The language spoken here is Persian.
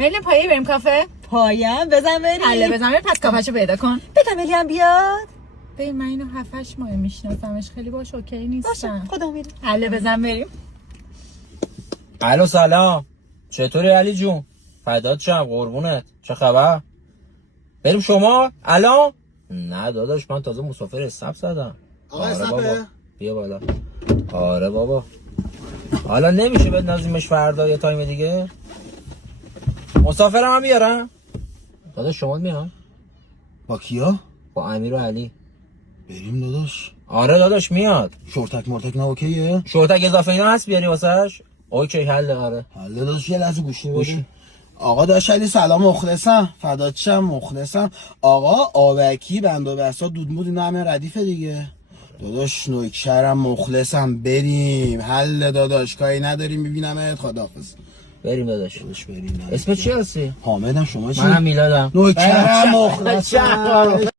مریم پایه بریم کافه. پایم بزن بریم. حله بزن بریم. پس کافهشو پیدا کن. بگم مریم بیاد. ببین من اینو 7-8 ماه میشناسمش، خیلی باش اوکی نیستم. باشه خودمون میریم. حله بزن بریم. الو سلام، چطوری علی جون؟ فدات شم قربونت. چه خبر؟ بریم شما الان؟ نه داداش من تازه مسافر استاپ زدم. آره بابا بیا بالا. آره بابا حالا نمیشه بندازیمش فردا یه تایم دیگه؟ مسافرم هم بیارم؟ داداش شما میان؟ با کیا؟ با امیر و علی. بریم داداش. آره داداش میاد. شورتک مرتک نه اوکیه؟ شورتک اضافه اینا هست بیاری واسش؟ اوکی حله. آره حالا داداش یه لحظه گوشی بدیم. آقا داداش علی سلام، مخلصم فدات شم مخلصم. آقا آبکی بند و بسا دودمود اینا همه ردیفه دیگه. داداش نوکرم مخلصم، بریم. حل داداش کاری نداریم، میبینمت. خداحافظ. بریم داداش. بریم. اسم چی هستی؟ حامدم. شما چی؟ منم میلادم. نوکرم مخلصم.